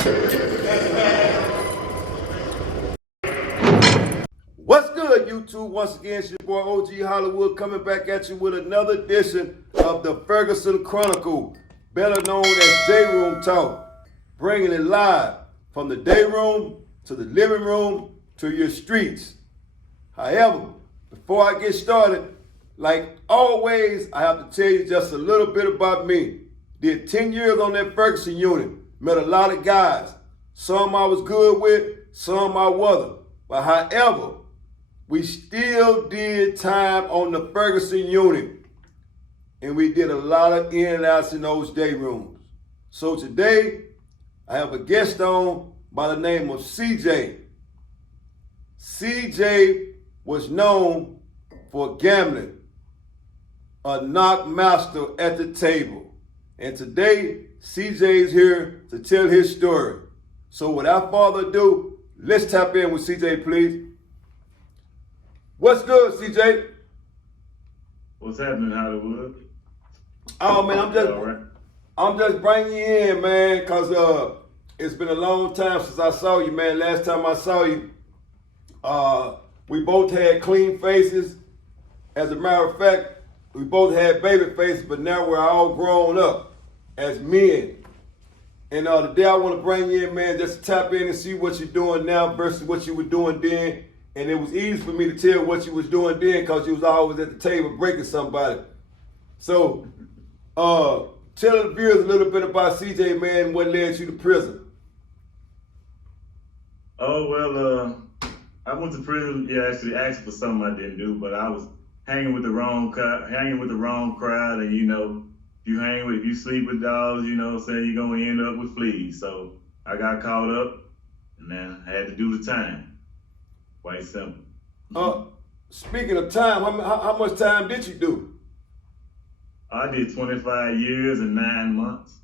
What's good, YouTube? Once again, it's your boy OG Hollywood coming back at you with another edition of the Ferguson Chronicles, better known as Dayroom Talk, bringing it live from the dayroom to the living room to your streets. However, before I get started, like always, I have to tell you just a little bit about me. Did 10 years on that Ferguson Unit, met a lot of guys. Some I was good with, some I wasn't. But however, we still did time on the Ferguson Unit, and we did a lot of in and outs in those day rooms. So today, I have a guest on by the name of CJ. CJ was known for gambling, a knock master at the table. And today, CJ is here to tell his story. So without further ado, let's tap in with CJ, please. What's good, CJ? What's happening, Hollywood? Oh man, I'm just bringing you in, man, cause it's been a long time since I saw you, man. Last time I saw you, we both had clean faces. As a matter of fact, we both had baby faces, but now we're all grown up as men. And today I want to bring you in, man, just to tap in and see what you're doing now versus what you were doing then. And it was easy for me to tell what you was doing then because you was always at the table breaking somebody. So, tell the viewers a little bit about CJ, man, and what led you to prison. Oh, well, I went to prison, actually asked for something I didn't do, but I was hanging with the wrong crowd, and if you sleep with dogs, saying you're gonna end up with fleas. So I got caught up, and then I had to do the time. Quite simple. Speaking of time, how much time did you do? I did 25 years and 9 months.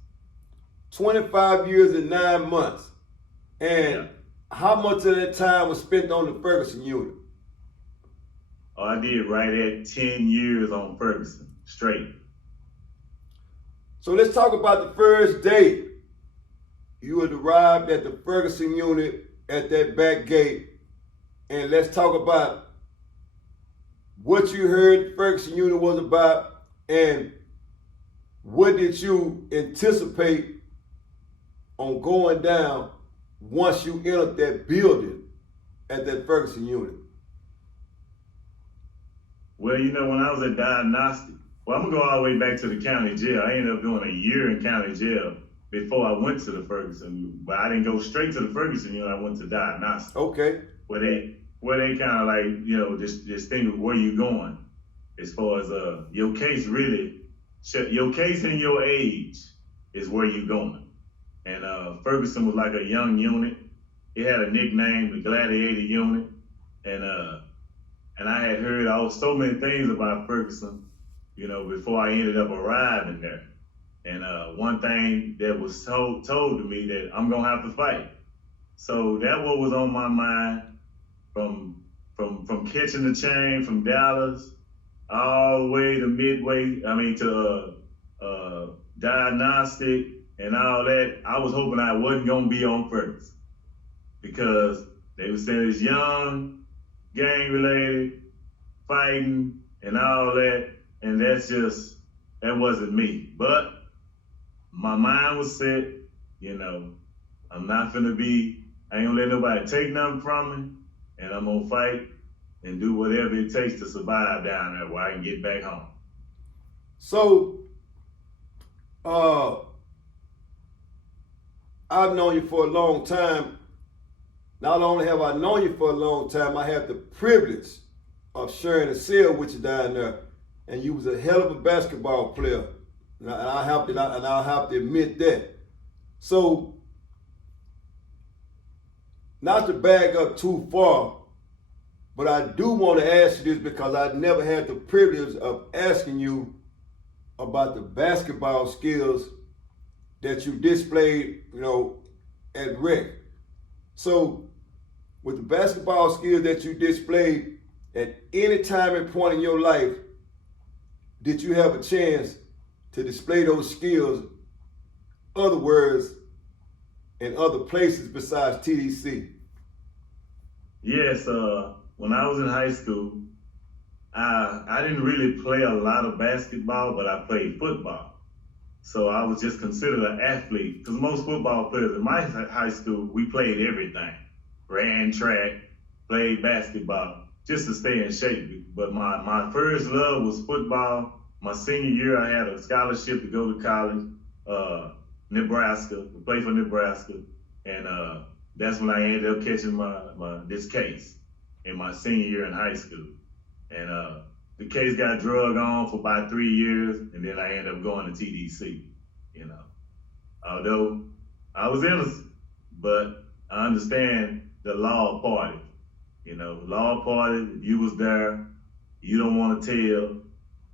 25 years and 9 months. And how much of that time was spent on the Ferguson Unit? Oh, I did right at 10 years on Ferguson, straight. So let's talk about the first day you had arrived at the Ferguson Unit at that back gate. And let's talk about what you heard the Ferguson Unit was about and what did you anticipate on going down once you entered that building at that Ferguson Unit? Well, when I was at diagnostic, I'm going to go all the way back to the county jail. I ended up doing a year in county jail before I went to the Ferguson. But I didn't go straight to the Ferguson Unit. I went to diagnostic. Okay. Where they kind of like, just think of where you're going as far as your case and your age is where you're going. And Ferguson was like a young unit. It had a nickname, the Gladiator Unit. And I had heard so many things about Ferguson, before I ended up arriving there. And one thing that was told to me that I'm gonna have to fight. So that what was on my mind from catching the chain from Dallas all the way to diagnostic and all that. I was hoping I wasn't gonna be on Ferguson because they were saying it's young, gang related, fighting and all that, and that wasn't me. But my mind was set, I'm not I ain't gonna let nobody take nothing from me. And I'm gonna fight and do whatever it takes to survive down there where I can get back home. So, I've known you for a long time. Not only have I known you for a long time, I have the privilege of sharing a cell with you down there. And you was a hell of a basketball player. And I'll have to admit that. So, not to bag up too far, but I do want to ask you this because I never had the privilege of asking you about the basketball skills that you displayed, at rec. So with the basketball skills that you displayed at any time and point in your life, did you have a chance to display those skills? Other words, and other places besides TDC? Yes, when I was in high school, I didn't really play a lot of basketball, but I played football. So I was just considered an athlete because most football players in my high school, we played everything. Ran track, played basketball, just to stay in shape. But my first love was football. My senior year, I had a scholarship to go to college, Nebraska, to play for Nebraska. And that's when I ended up catching this case in my senior year in high school. And the case got drug on for about 3 years, and then I ended up going to TDC, Although I was innocent, but I understand the law party. Law party, if you was there, you don't want to tell,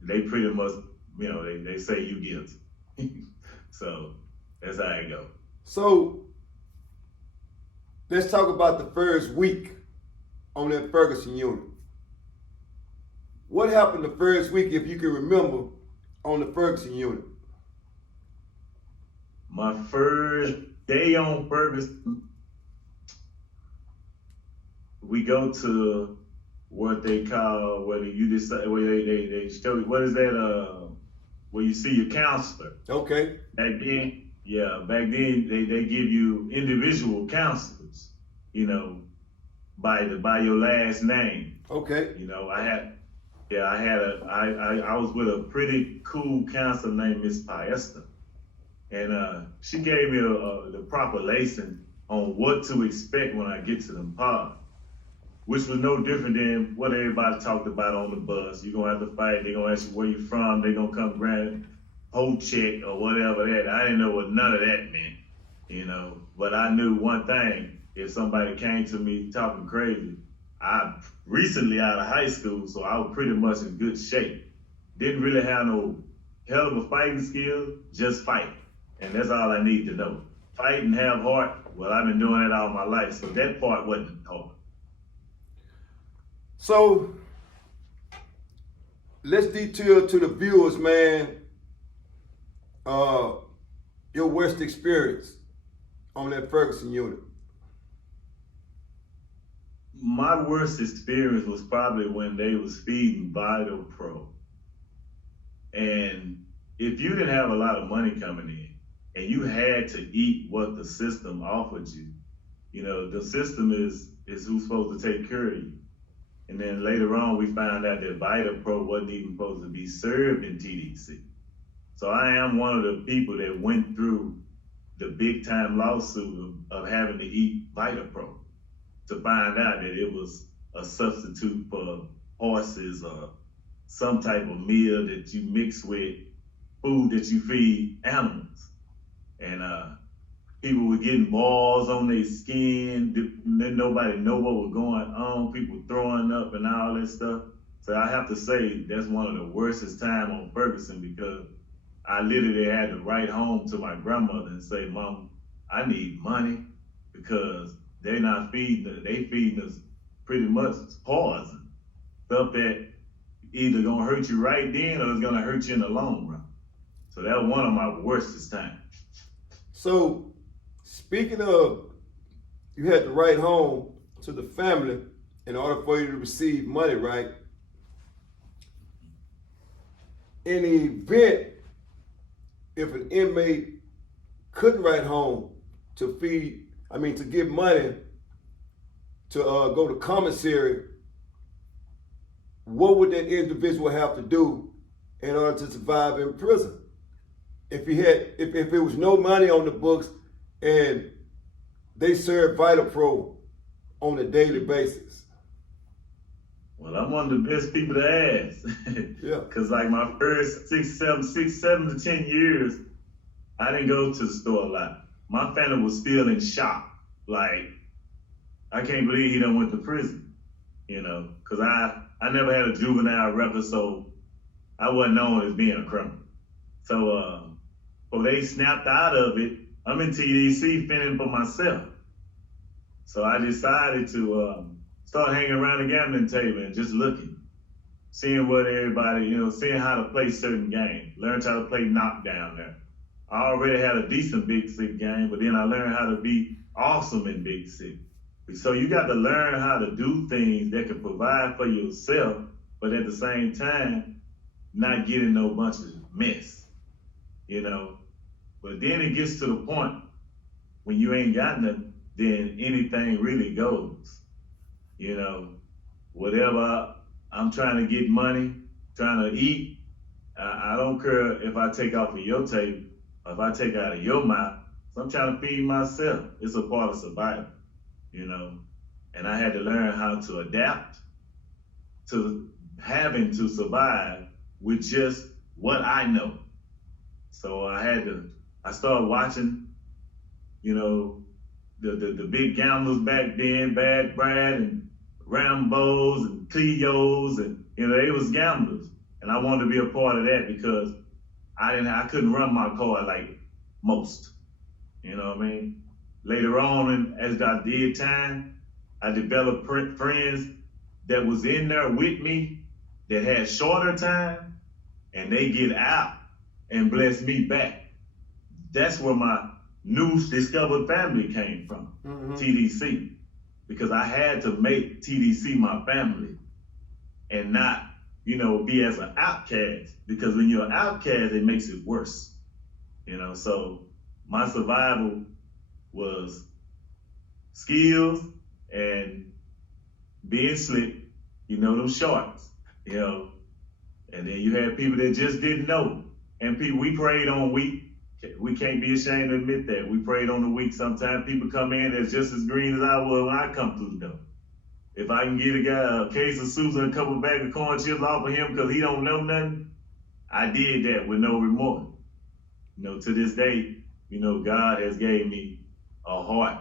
they pretty much, they say you guilty. So that's how it go. So let's talk about the first week on that Ferguson unit. What happened the first week, if you can remember, on the Ferguson unit? My first day on Ferguson, we go to what they call, where you decide, where they show you, what is that, where you see your counselor. Okay. Back then, they give you individual counselors, by your last name. Okay. I was with a pretty cool counselor named Miss Piesta, and she gave me the proper lesson on what to expect when I get to them pods, which was no different than what everybody talked about on the bus. You're gonna have to fight. They're gonna ask you where you from. They're gonna come grab whole check or whatever that. I didn't know what none of that meant, But I knew one thing: if somebody came to me talking crazy, I recently out of high school, so I was pretty much in good shape. Didn't really have no hell of a fighting skill, just fight. And that's all I need to know. Fight and have heart. Well, I've been doing it all my life, so that part wasn't hard. So let's detail to the viewers, man, your worst experience on that Ferguson unit. My worst experience was probably when they was feeding Vital Pro. And if you didn't have a lot of money coming in and you had to eat what the system offered you, the system is who's supposed to take care of you. And then later on, we found out that Vital Pro wasn't even supposed to be served in TDC. So I am one of the people that went through the big time lawsuit of having to eat Vital Pro, to find out that it was a substitute for horses or some type of meal that you mix with food that you feed animals. And people were getting balls on their skin, then nobody know what was going on, people throwing up and all that stuff. So I have to say that's one of the worstest time on Ferguson, because I literally had to write home to my grandmother and say, Mom, I need money because they're not feeding, they feeding us pretty much poison. Stuff that either gonna hurt you right then or it's gonna hurt you in the long run. So that was one of my worstest times. So speaking of, you had to write home to the family in order for you to receive money, right? In the event, if an inmate couldn't write home to give money to go to commissary, what would that individual have to do in order to survive in prison? If there was no money on the books and they serve Vital Pro on a daily basis? Well, I'm one of the best people to ask. Yeah. Cause like my first 7 to 10 years, I didn't go to the store a lot. My family was still in shock. Like, I can't believe he done went to prison, cause I never had a juvenile record, so I wasn't known as being a criminal. So, when they snapped out of it, I'm in TDC fending for myself. So I decided to start hanging around the gambling table and just looking, seeing what everybody, seeing how to play certain games, learned how to play knockdown there, I already had a decent Big Six game, but then I learned how to be awesome in Big Six. So you got to learn how to do things that can provide for yourself, but at the same time, not get in no bunch of mess, you know. But then it gets to the point when you ain't got nothing, then anything really goes, you know. Whatever I'm trying to get money, trying to eat, I don't care if I take off of your table, or if I take out of your mouth. So I'm trying to feed myself. It's a part of survival, you know. And I had to learn how to adapt to having to survive with just what I know. So I started watching, you know, the big gamblers back then, Bad Brad and Rambos and Cleos, and you know, they was gamblers. And I wanted to be a part of that because I couldn't run my card like most. You know what I mean? Later on, and as I did time, I developed friends that was in there with me that had shorter time, and they get out and bless me back. That's where my new discovered family came from, TDC, because I had to make TDC my family and not, you know, be as an outcast, because when you're an outcast, it makes it worse, you know. So my survival was skills and being slick, you know, them shorts, you know. And then you had people that just didn't know. And people, we preyed on weak. We can't be ashamed to admit that. We preyed on the weak. Sometimes people come in that's just as green as I was when I come through the door. If I can get a guy a case of soups and a couple bags of corn chips off of him because he don't know nothing, I did that with no remorse. You know, to this day, you know, God has gave me a heart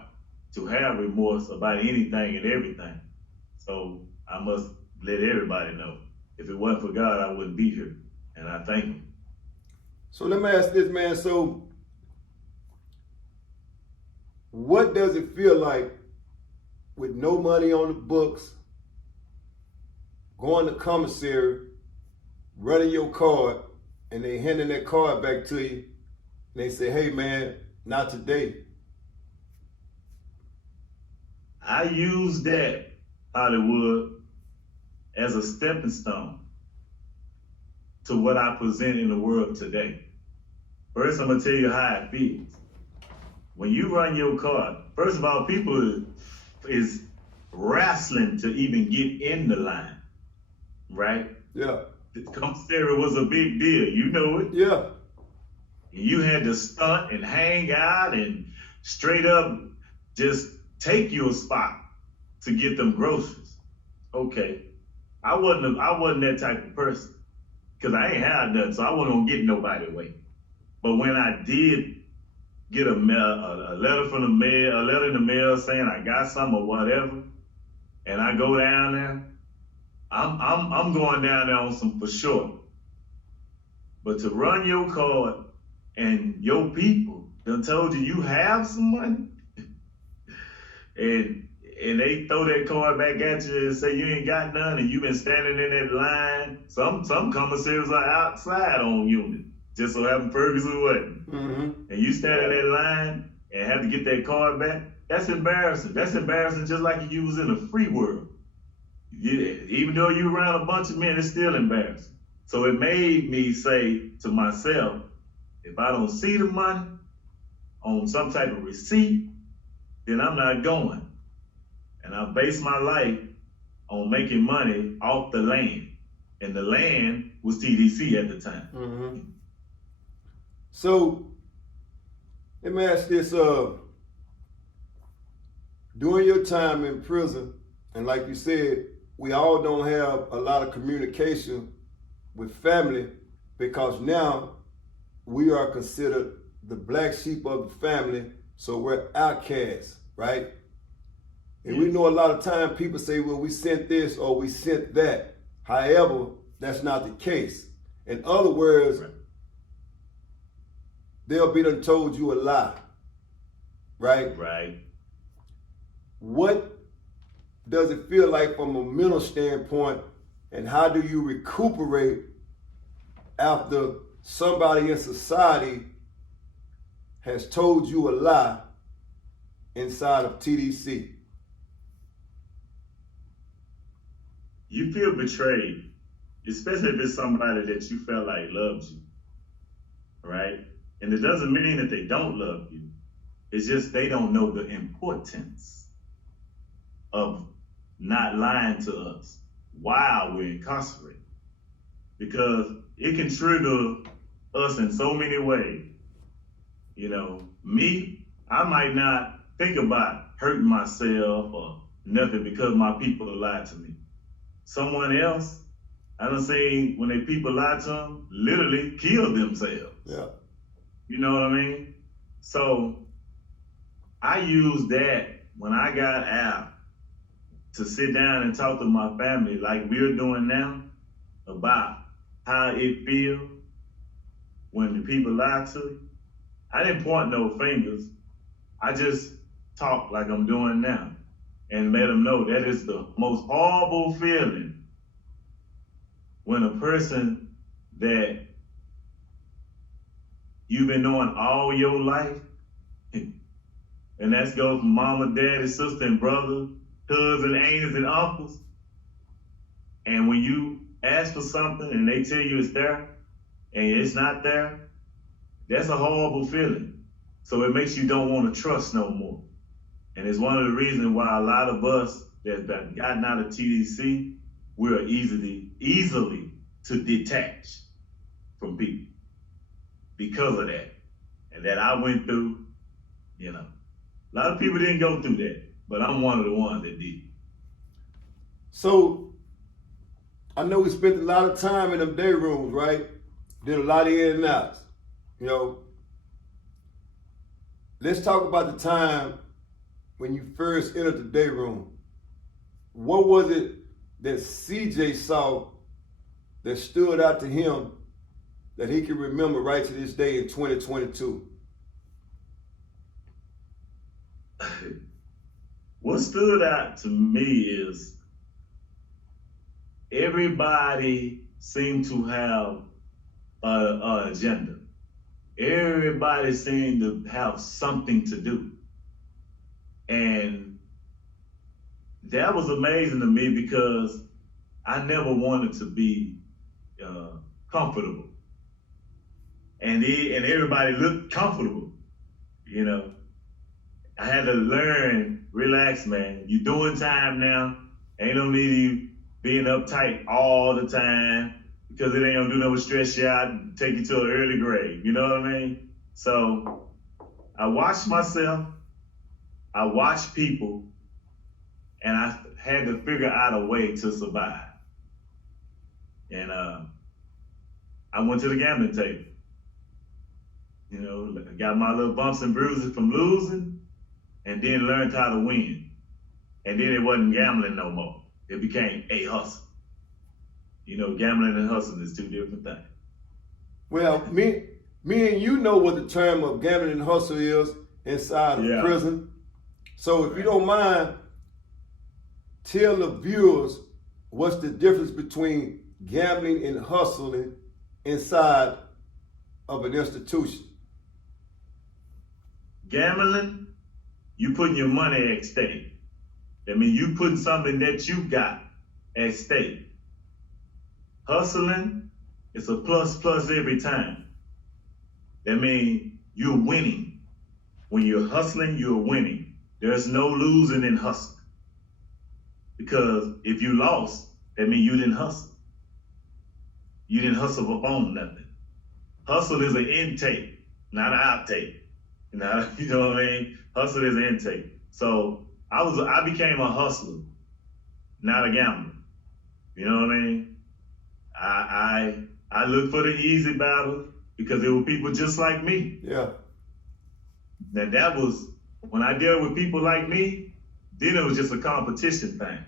to have remorse about anything and everything. So I must let everybody know. If it wasn't for God, I wouldn't be here. And I thank him. So let me ask this, man. So what does it feel like with no money on the books, going to commissary, running your card, and they handing that card back to you, and they say, hey, man, not today? I use that, Hollywood, as a stepping stone to what I present in the world today. First, I'm gonna tell you how it feels. When you run your card, first of all, people is wrestling to even get in the line, right? Yeah. The commissary was a big deal, you know it. Yeah. You had to stunt and hang out and straight up just take your spot to get them groceries. Okay, I wasn't that type of person because I ain't had nothing, so I wasn't gonna get nobody away. But when I did get a letter from the mail, a letter in the mail saying I got some or whatever, and I go down there, I'm going down there on some for sure. But to run your card and your people done told you have some money, and they throw that card back at you and say you ain't got none, and you been standing in that line. Some commissaries are outside on unit. Just so happen Ferguson wasn't. And you stand in that line and have to get that card back. That's embarrassing. That's embarrassing just like you was in a free world. Even though you around a bunch of men, it's still embarrassing. So it made me say to myself, if I don't see the money on some type of receipt, then I'm not going. And I based my life on making money off the land. And the land was TDC at the time. So let me ask this, during your time in prison, and like you said, we all don't have a lot of communication with family because now we are considered the black sheep of the family, so we're outcasts, right? And we know a lot of time people say, well, we sent this or we sent that. However, that's not the case. In other words, they'll be done told you a lie, right? Right. What does it feel like from a mental standpoint, and how do you recuperate after somebody in society has told you a lie inside of TDC? You feel betrayed, especially if it's somebody that you felt like loved you, right? And it doesn't mean that they don't love you. It's just they don't know the importance of not lying to us while we're incarcerated. Because it can trigger us in so many ways. You know, me, I might not think about hurting myself or nothing because my people lied to me. Someone else, I done seen when they people lie to them, literally kill themselves. Yeah. You know what I mean? So I used that when I got out to sit down and talk to my family like we're doing now about how it feels when the people lie to you. I didn't point no fingers. I just talked like I'm doing now and let them know that is the most horrible feeling when a person that you've been knowing all your life, and that's goes from mama, daddy, sister, and brother, cousins, aunts, and uncles. And when you ask for something and they tell you it's there and it's not there, that's a horrible feeling. So it makes you don't want to trust no more. And it's one of the reasons why a lot of us that gotten out of TDC, we're easily to detach from people because of that. And that I went through, you know. A lot of people didn't go through that, but I'm one of the ones that did. So, I know we spent a lot of time in them day rooms, right? Did a lot of in and outs, you know. Let's talk about the time when you first entered the day room. What was it that CJ saw that stood out to him that he can remember right to this day in 2022? What stood out to me is everybody seemed to have an agenda. Everybody seemed to have something to do. And that was amazing to me because I never wanted to be comfortable. And everybody looked comfortable, you know. I had to learn, relax, man. You're doing time now. Ain't no need of you being uptight all the time because it ain't gonna do nothing but stress you out and take you to an early grave. You know what I mean? So I watched myself, I watched people, and I had to figure out a way to survive. And I went to the gambling table. You know, got my little bumps and bruises from losing, and then learned how to win. And then it wasn't gambling no more. It became a hustle. You know, gambling and hustling is two different things. Well, me and you know what the term of gambling and hustle is inside of prison. So if you don't mind, tell the viewers what's the difference between gambling and hustling inside of an institution. Gambling, you putting your money at stake. That means you putting something that you got at stake. Hustling, it's a plus every time. That means you're winning. When you're hustling, you're winning. There's no losing in hustling. Because if you lost, that means you didn't hustle. You didn't hustle for phone nothing. Hustle is an intake, not an outtake. You know what I mean? Hustle is an intake. So I became a hustler, not a gambler. You know what I mean? I looked for the easy battle because there were people just like me. Yeah. Now that was, when I dealt with people like me, then it was just a competition thing.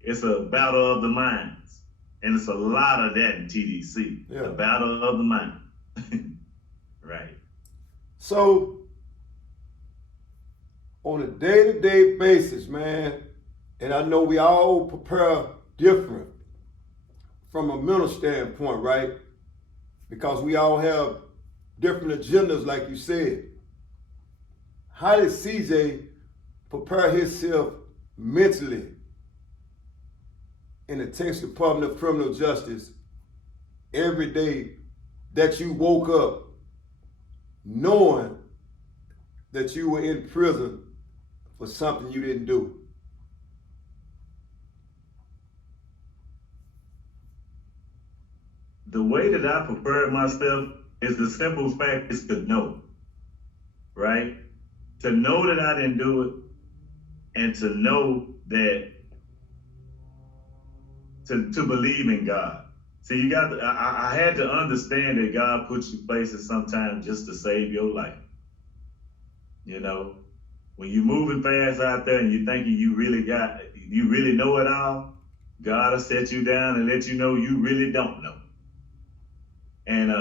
It's a battle of the minds. And it's a lot of that in TDC. Yeah. The battle of the mind. Right. So, on a day-to-day basis, man, and I know we all prepare different from a mental standpoint, right? Because we all have different agendas, like you said. How did CJ prepare himself mentally in the Texas Department of Criminal Justice every day that you woke up knowing that you were in prison for something you didn't do? The way that I prepared myself is the simple fact is to know, right? To know that I didn't do it, and to know that, to believe in God. See, you got to, I had to understand that God puts you places sometimes just to save your life. You know, when you're moving fast out there and you're thinking you really know it all, God will set you down and let you know you really don't know. And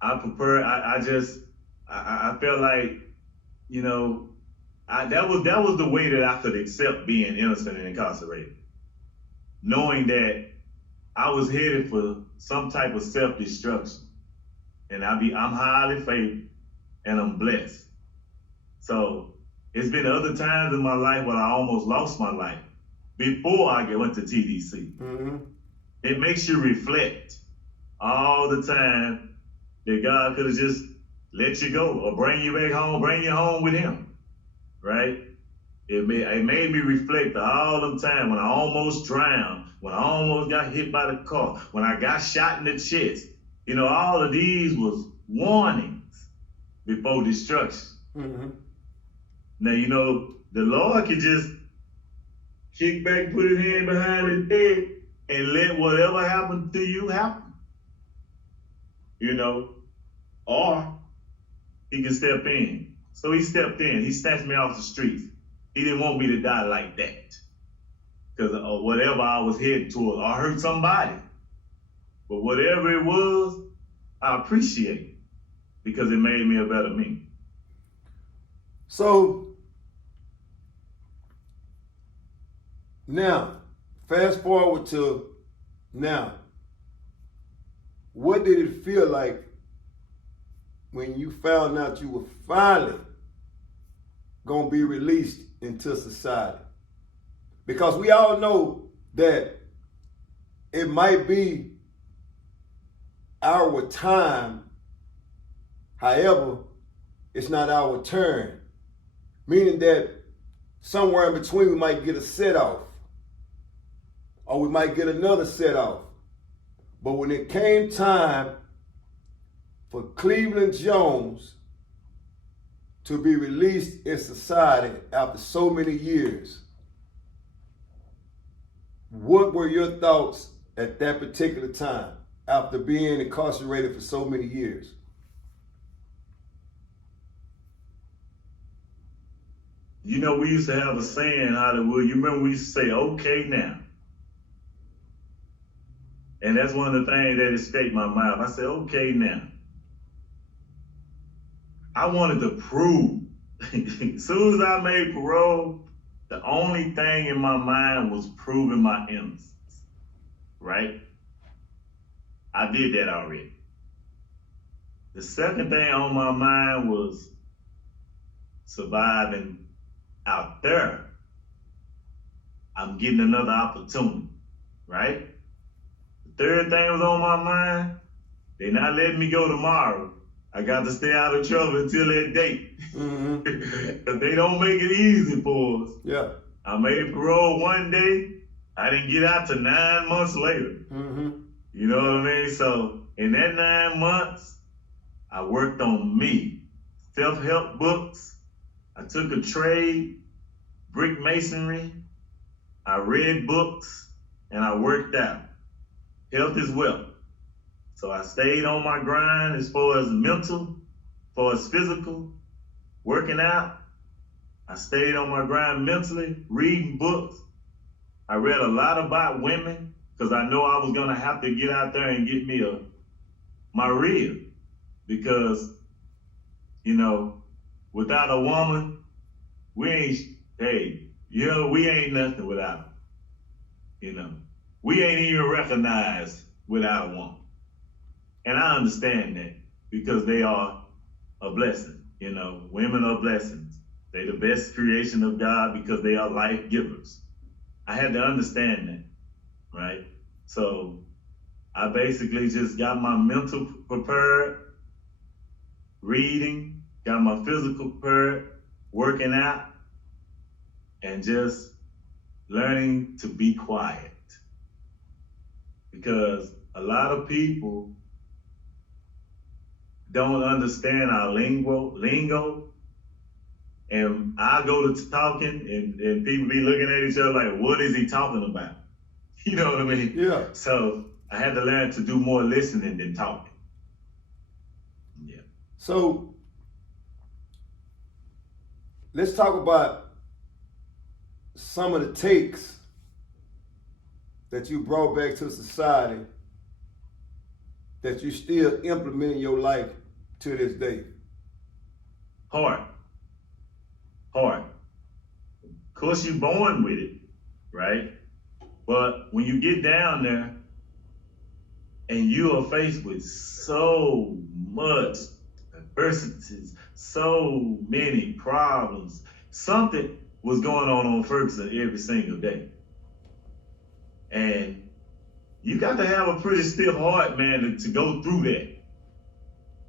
I felt like, you know, that was the way that I could accept being innocent and incarcerated, knowing that I was headed for some type of self-destruction, and I'm highly favored and I'm blessed. So it's been other times in my life when I almost lost my life before I went to TDC. Mm-hmm. It makes you reflect all the time that God could have just let you go or bring you back home, bring you home with him, right? It made me reflect all the time when I almost drowned, when I almost got hit by the car, when I got shot in the chest. You know, all of these was warnings before destruction. Mm-hmm. Now, you know, the Lord can just kick back, put his hand behind his head, and let whatever happened to you happen. You know, or he can step in. So he stepped in. He snatched me off the streets. He didn't want me to die like that, because whatever I was heading toward, I hurt somebody. But whatever it was, I appreciate it because it made me a better me. So now, fast forward to now. What did it feel like when you found out you were finally gonna be released into society? Because we all know that it might be our time, however, it's not our turn. Meaning that somewhere in between we might get a set off, or we might get another set off. But when it came time for Cleveland Jones to be released in society after so many years, what were your thoughts at that particular time after being incarcerated for so many years? You know, we used to have a saying in Hollywood. You remember we used to say, okay now. And that's one of the things that escaped my mouth. I said, okay now. I wanted to prove. As soon as I made parole, the only thing in my mind was proving my innocence, right? I did that already. The second thing on my mind was surviving out there. I'm getting another opportunity, right? The third thing was on my mind. They're not letting me go tomorrow. I got to stay out of trouble until that date. Mm-hmm. Because they don't make it easy for us. Yeah. I made parole one day. I didn't get out till 9 months later. Mm-hmm. You know what I mean? So in that 9 months, I worked on me. Self-help books. I took a trade, brick masonry. I read books and I worked out. Health is wealth. So I stayed on my grind as far as mental, as far as physical, working out. I stayed on my grind mentally, reading books. I read a lot about women because I know I was gonna have to get out there and get me my rib. Because, you know, without a woman, we ain't nothing without her. You know, we ain't even recognized without a woman. And I understand that because they are a blessing. You know, women are blessings. They're the best creation of God because they are life givers. I had to understand that, right? So I basically just got my mental prepared, reading, got my physical prepared, working out, and just learning to be quiet. Because a lot of people don't understand our lingo, and I go to talking, and people be looking at each other like, what is he talking about? You know what I mean? Yeah. So I had to learn to do more listening than talking. Yeah. So let's talk about some of the takes that you brought back to society that you still implement in your life to this day. Hard. Of course, you're born with it, right? But when you get down there and you are faced with so much adversities, so many problems, something was going on Ferguson every single day. And you got to have a pretty stiff heart, man, to go through that.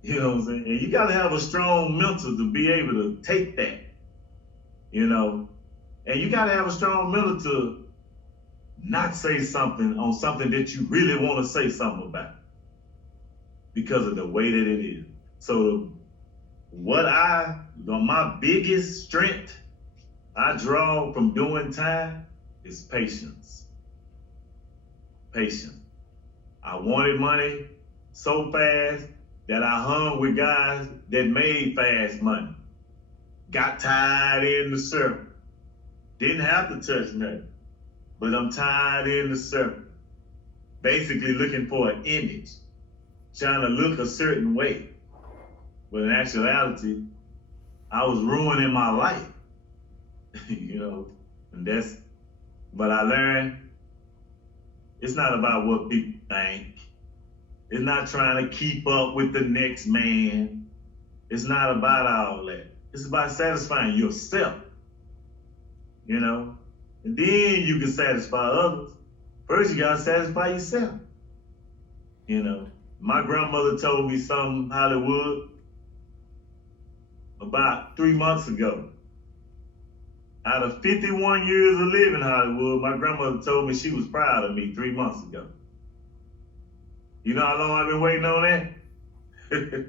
You know what I'm saying? And you got to have a strong mental to be able to take that, you know? And you got to have a strong mental to not say something on something that you really want to say something about because of the way that it is. So my biggest strength I draw from doing time is patience. Patience. I wanted money so fast that I hung with guys that made fast money. Got tied in the circle. Didn't have to touch nothing, but I'm tied in the circle. Basically looking for an image, trying to look a certain way. But in actuality, I was ruining my life, you know, but I learned it's not about what people think. It's not trying to keep up with the next man. It's not about all that. It's about satisfying yourself, you know? And then you can satisfy others. First, you gotta satisfy yourself, you know? My grandmother told me something, Hollywood, about 3 months ago. Out of 51 years of living Hollywood, my grandmother told me she was proud of me 3 months ago. You know how long I've been waiting on that?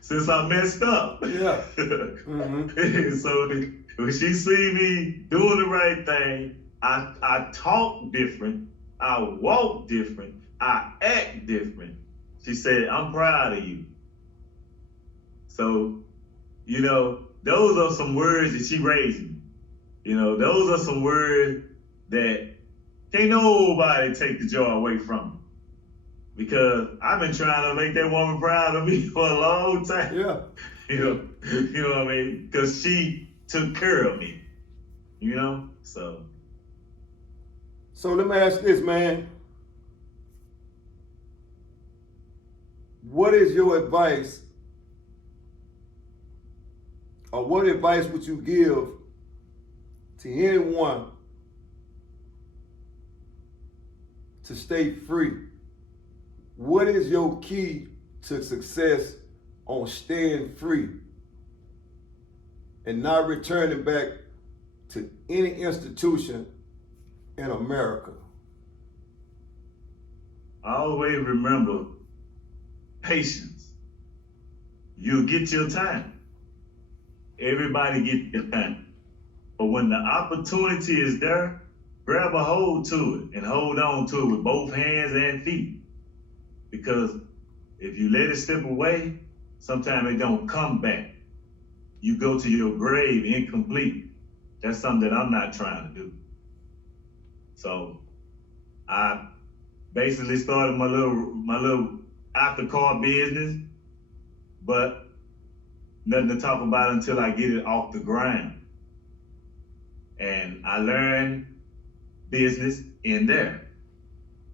Since I messed up. Yeah. Mm-hmm. So when she see me doing the right thing, I talk different, I walk different, I act different. She said, I'm proud of you. So, you know, those are some words that she raised me. You know, those are some words that can't nobody take the joy away from me. Because I've been trying to make that woman proud of me for a long time. Yeah. You know what I mean? Because she took care of me, you know? So let me ask this, man. What is your advice, or what advice would you give to anyone to stay free? What is your key to success on staying free and not returning back to any institution in America? I always remember patience. You'll get your time. Everybody get their time. But when the opportunity is there, grab a hold to it and hold on to it with both hands and feet. Because if you let it slip away, sometimes it don't come back. You go to your grave incomplete. That's something that I'm not trying to do. So I basically started my little after car business, but nothing to talk about until I get it off the ground. And I learned business in there,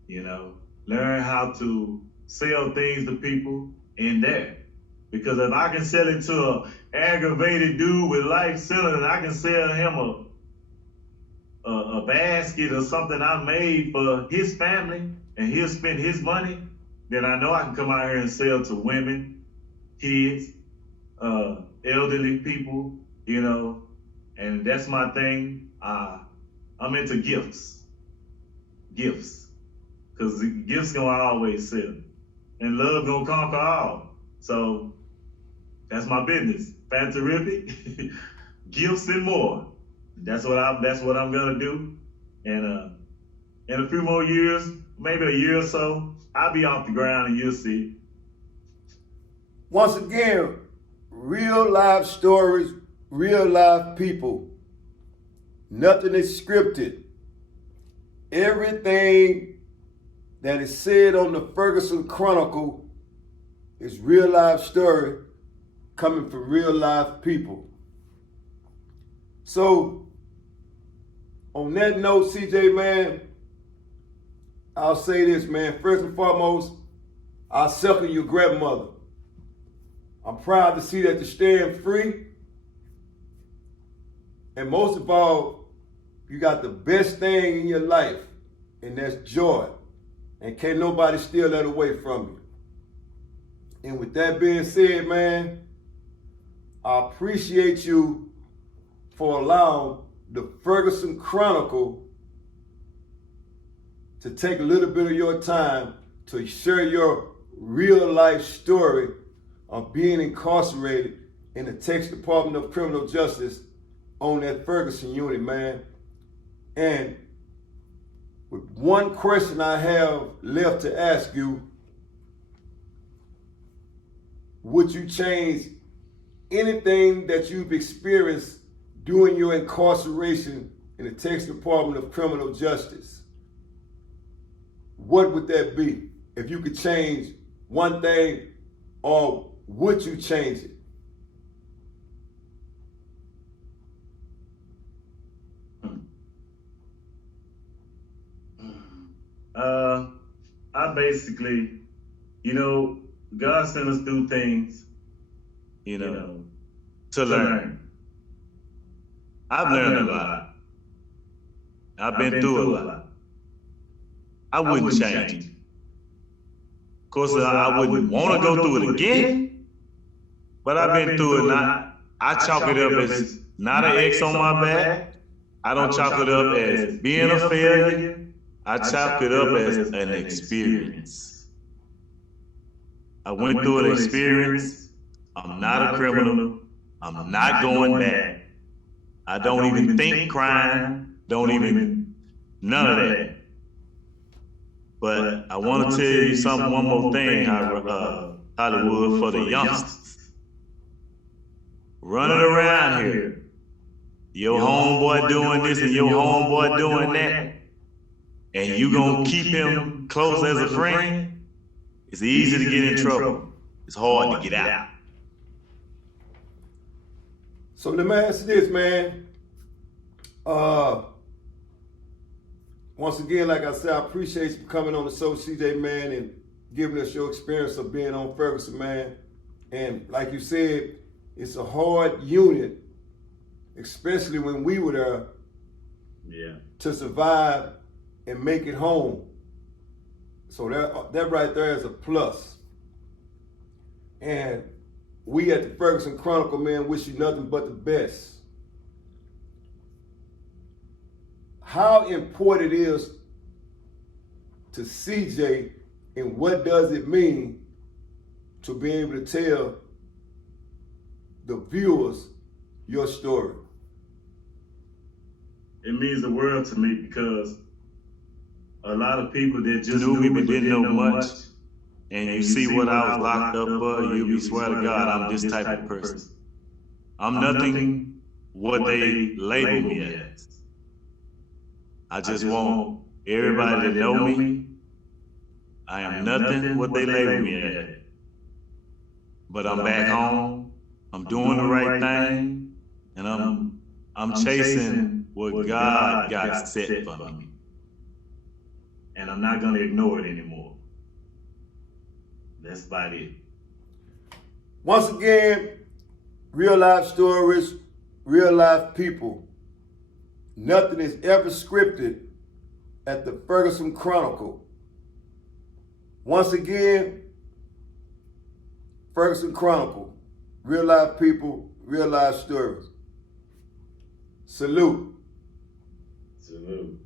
you know, learn how to sell things to people in there. Because if I can sell it to an aggravated dude with life sentence, and I can sell him a basket or something I made for his family, and he'll spend his money, then I know I can come out here and sell to women, kids, elderly people, you know, and that's my thing. I'm into gifts, because gifts gonna always sell, and love gonna conquer all. So that's my business, Fanterific, gifts and more. That's what I'm gonna do, and in a few more years, maybe a year or so, I'll be off the ground and you'll see. Once again, real life stories, real life people. Nothing is scripted. Everything that is said on the Ferguson Chronicle is real life story coming from real life people. So, on that note, CJ, man, I'll say this, man. First and foremost, I second your grandmother. I'm proud to see that you're staying free. And most of all, you got the best thing in your life, and that's joy. And can't nobody steal that away from you. And with that being said, man, I appreciate you for allowing the Ferguson Chronicle to take a little bit of your time to share your real life story of being incarcerated in the Texas Department of Criminal Justice on that Ferguson unit, man. And with one question I have left to ask you, would you change anything that you've experienced during your incarceration in the Texas Department of Criminal Justice? What would that be? If you could change one thing, or would you change it? I basically, God sent us through things, to learn. I've learned a lot. I've been through a lot. I wouldn't change it. Of course, I wouldn't want to go through it again, but I've been through it. I chalk it up as not an X on my back. I don't chalk it up as being a failure. I chalk it up as an experience. I went through an experience. I'm not a criminal. I'm not going back. I don't even think crime. None of that. But I want to tell you one more thing, Hollywood, for the youngsters. Running around here, your homeboy doing this and your homeboy doing that, and you gonna keep him close as a friend, it's easy to get in trouble. It's hard to get out. So let me ask you this, man. Once again, like I said, I appreciate you coming on the show, CJ, man, and giving us your experience of being on Ferguson, man. And like you said, it's a hard unit, especially when we were there, to survive and make it home. So that right there is a plus. And we at the Ferguson Chronicle, man, wish you nothing but the best. How important it is to CJ, and what does it mean to be able to tell the viewers your story? It means the world to me, because a lot of people that just knew me but didn't know much, and you see what I was locked up for, you be swear to God, I'm this type of person. I'm nothing what they label me as. I just want everybody to know me. I am nothing what they label me as. But I'm back home. I'm doing the right thing, and I'm chasing what God got set for me. And I'm not gonna ignore it anymore. That's about it. Once again, real life stories, real life people. Nothing is ever scripted at the Ferguson Chronicle. Once again, Ferguson Chronicle. Real life people, real life stories. Salute. Salute.